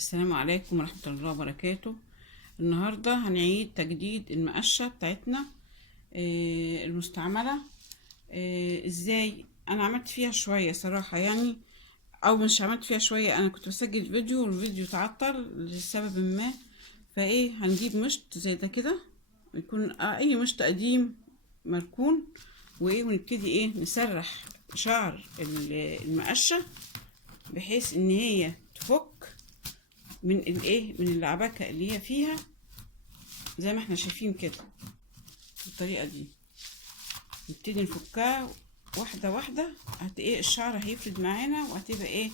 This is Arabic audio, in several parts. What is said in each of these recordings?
السلام عليكم ورحمة الله وبركاته. النهاردة هنعيد تجديد المقشة بتاعتنا المستعملة. ازاي انا عملت فيها شوية صراحة يعني، او مش عملت فيها شوية، انا كنت بسجل فيديو والفيديو تعطل لسبب ما. هنجيب مشط زي ده كده، يكون اي مشط قديم مركون، ونبتدي نسرح شعر المقشة بحيث ان هي تفك من اللعبكة اللي هي فيها، زي ما احنا شايفين كده. بالطريقة دي نبتدي نفكها واحدة واحدة، الشعر هيفرد معانا وهتبقى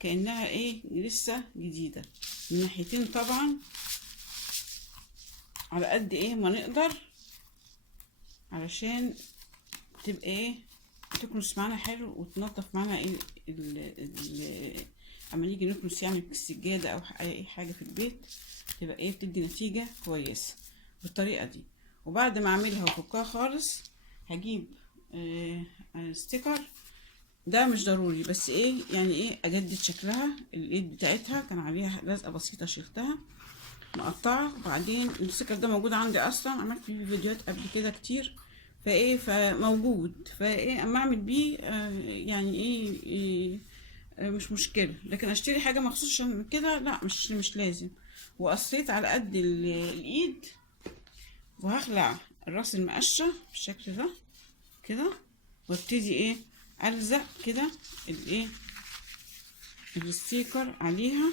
كأنها لسه جديدة من ناحيتين طبعا، على قد ما نقدر، علشان تبقى تكنس معانا حلو وتنظف معانا اما نيجي نكنس يعني في السجادة او اي حاجة في البيت، تبقى بتدي نتيجة كويسة بالطريقة دي. وبعد ما اعملها وافكها خالص هجيب ستيكر. ده مش ضروري، بس يعني اجدد شكلها. الايد بتاعتها كان عليها لزقة بسيطة شلتها مقطعة، وبعدين الستيكر ده موجود عندي اصلا، عملت فيه فيديوهات قبل كده كتير، فموجود، اما اعمل بيه يعني مش مشكلة. لكن اشتري حاجة مخصوص عشان كده لا، مش لازم. وقصيت على قد الايد، وهخلع الراس المقشة بالشكل ده كده، وابتدي الزق كده الستيكر عليها،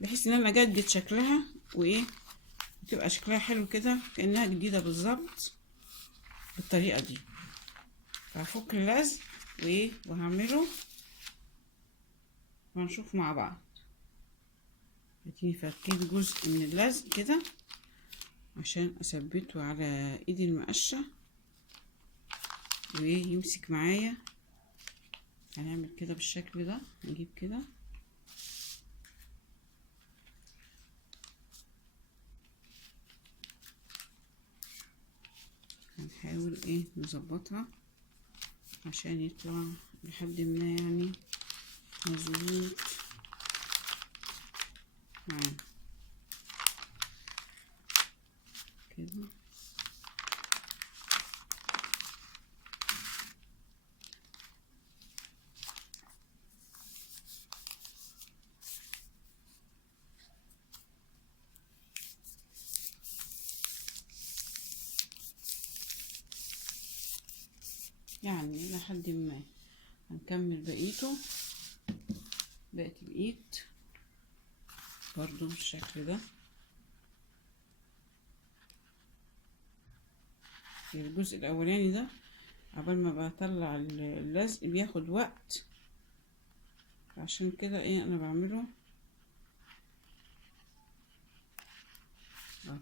بحيث ان انا اجدد شكلها وتبقى شكلها حلو كده كأنها جديدة بالظبط بالطريقة دي. فهفك اللزق وهعمله وهنشوف مع بعض. اديني فكيت جزء من اللزق كده عشان اثبته على ايدي المقشة ويمسك معايا. هنعمل كده بالشكل ده، نجيب كده هنحاول نظبطها عشان يطلع لحد ما يعني مظبوط معانا كده. يعني لحد ما هنكمل بقية الايد برضو بالشكل ده. الجزء الاولاني ده عبال ما بطلع اللزق بياخد وقت، عشان كده انا بعمله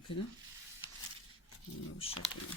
كده بالشكل ده.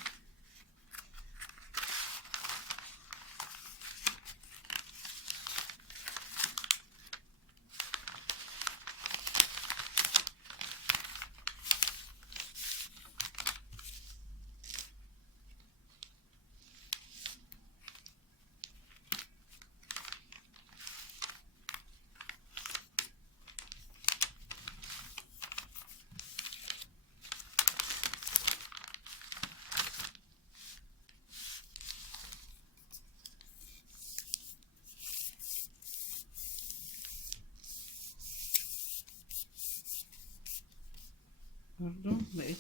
برضو باقي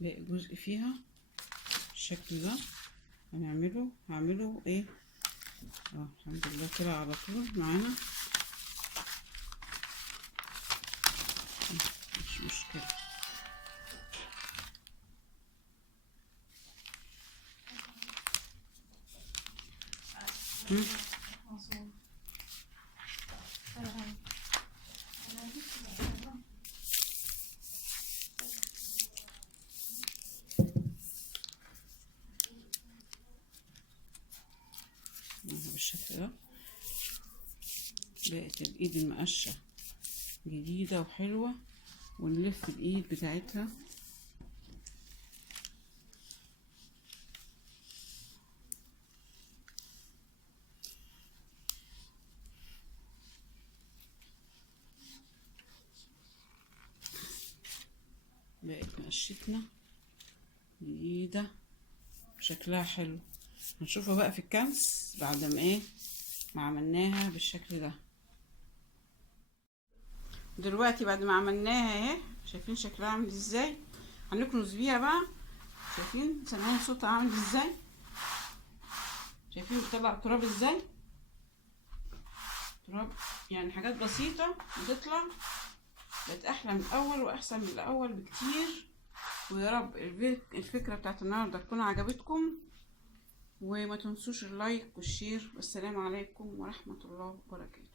جزء فيها بالشكل ده. هعمله الحمد لله طلع على طول معانا، مش مشكلة. بالشكل ده بقت الايد المقشة جديدة وحلوة، ونلف الايد بتاعتها بقت مقشتنا جديدة، شكلها حلو. هنشوفها بقى في الكنس بعد ما ما عملناها بالشكل ده. دلوقتي بعد ما عملناها شايفين شكلها عامل ازاي؟ هنكنس بيها بقى. شايفين سامعين صوتها عامل ازاي؟ شايفين بتطلع تراب ازاي؟ تراب يعني حاجات بسيطة بتطلع، بقت احلى من الاول واحسن من الاول بكتير. ويا رب الفكرة بتاعت النهاردة تكون عجبتكم، وما تنسوش اللايك والشير. والسلام عليكم ورحمة الله وبركاته.